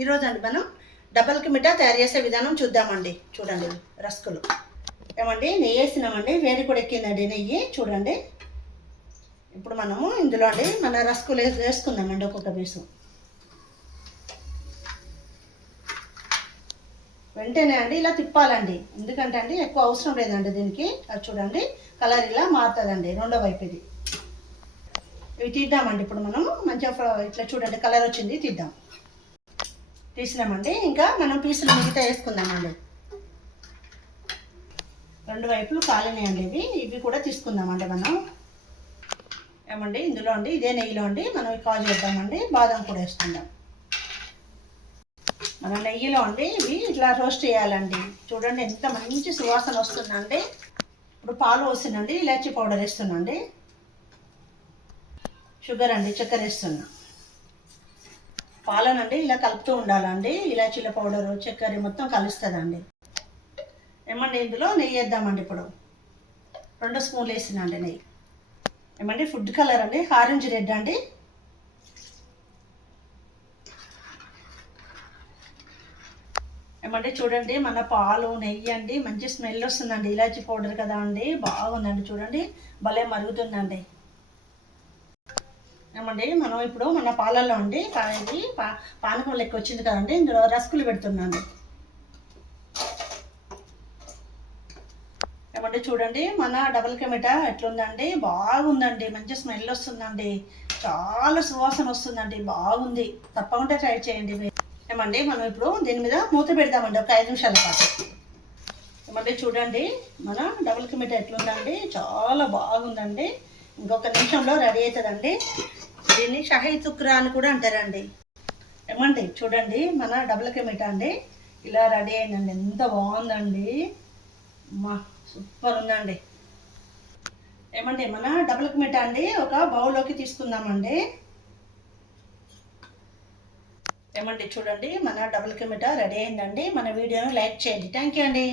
ఈరోజు అండి మనం డబల్ కి మిఠా తయారు చేసే విధానం చూద్దామండి. చూడండి రస్కులు ఏమండి నెయ్యి వేసినామండి, వేడి కూడా ఎక్కిందండి నెయ్యి. చూడండి ఇప్పుడు మనము ఇందులో అండి మన రస్కులు వేసుకుందామండి. ఒక్కొక్క పీసు వెంటనే అండి ఇలా తిప్పాలండి, ఎందుకంటే అండి ఎక్కువ అవసరం లేదండి దీనికి. అది చూడండి కలర్ ఇలా మారుతుందండి రెండో వైపు. ఇది ఇవి తీద్దామండి. ఇప్పుడు మనము మంచిగా ఇట్లా చూడండి కలర్ వచ్చింది, తీద్దాం. తీసినామండి. ఇంకా మనం పీసులు మిగతా వేసుకుందామండి. రెండు వైపులు కాలినాయండి ఇవి కూడా తీసుకుందామండి మనం. ఏమండి ఇందులో అండి ఇదే నెయ్యిలో అండి మనం కాజు వేద్దామండి, బాదం కూడా వేసుకుందాం. మన నెయ్యిలో అండి ఇవి ఇట్లా రోస్ట్ చేయాలండి. చూడండి ఎంత మంచి సువాసన వస్తుందండి. ఇప్పుడు పాలు పోసినండి, ఇలాచీ పౌడర్ వేస్తున్నాండి. షుగర్ అండి, చక్కెర వేస్తున్నా. పాలనండి ఇలా కలుపుతూ ఉండాలండి. ఇలాచీల పౌడరు చక్కెర మొత్తం కలుస్తుందండి. ఏమండి ఇందులో నెయ్యి వేద్దామండి. ఇప్పుడు 2 స్పూన్లు వేసినండి నెయ్యి. ఏమండి ఫుడ్ కలర్ అండి, ఆరెంజ్ రెడ్ అండి. ఏమండి చూడండి మన పాలు నెయ్యి అండి మంచి స్మెల్ వస్తుందండి. ఇలాచీ పౌడర్ కదా అండి, బాగుందండి. చూడండి భలే మరుగుతుందండి. ఏమండి మనం ఇప్పుడు మన పాలల్లో అండి ఇది పానకం లెక్క వచ్చింది కదండి, ఇందులో రస్కులు పెడుతున్నాను. ఏమండి చూడండి మన డబల్ కా మీఠా ఎట్లుందండి, బాగుందండి. మంచి స్మెల్ వస్తుందండి, చాలా సువాసన వస్తుందండి, బాగుంది. తప్పకుండా ట్రై చేయండి మీరు. ఏమండి మనం ఇప్పుడు దీని మీద మూత పెడదామండి ఒక 5 నిమిషాల పాటు. ఏమండి చూడండి మన డబల్ కా మీఠా ఎట్లుందండి, చాలా బాగుందండి. ఇంకొక నిమిషంలో రెడీ అవుతుందండి. దీన్ని షాహీ తుక్రా అని కూడా అంటారండి. ఏమండి చూడండి మన డబల్ కా మీఠా అండి ఇలా రెడీ అయిందండి. ఎంత బాగుందండి, మా సూపర్ ఉందండి. ఏమండి మన డబల్ కా మీఠా అండి ఒక బౌల్లోకి తీసుకుందామండి. ఏమండి చూడండి మన డబల్ కా మీఠా రెడీ అయిందండి. మన వీడియోని లైక్ చేయండి. థ్యాంక్ యూ అండి.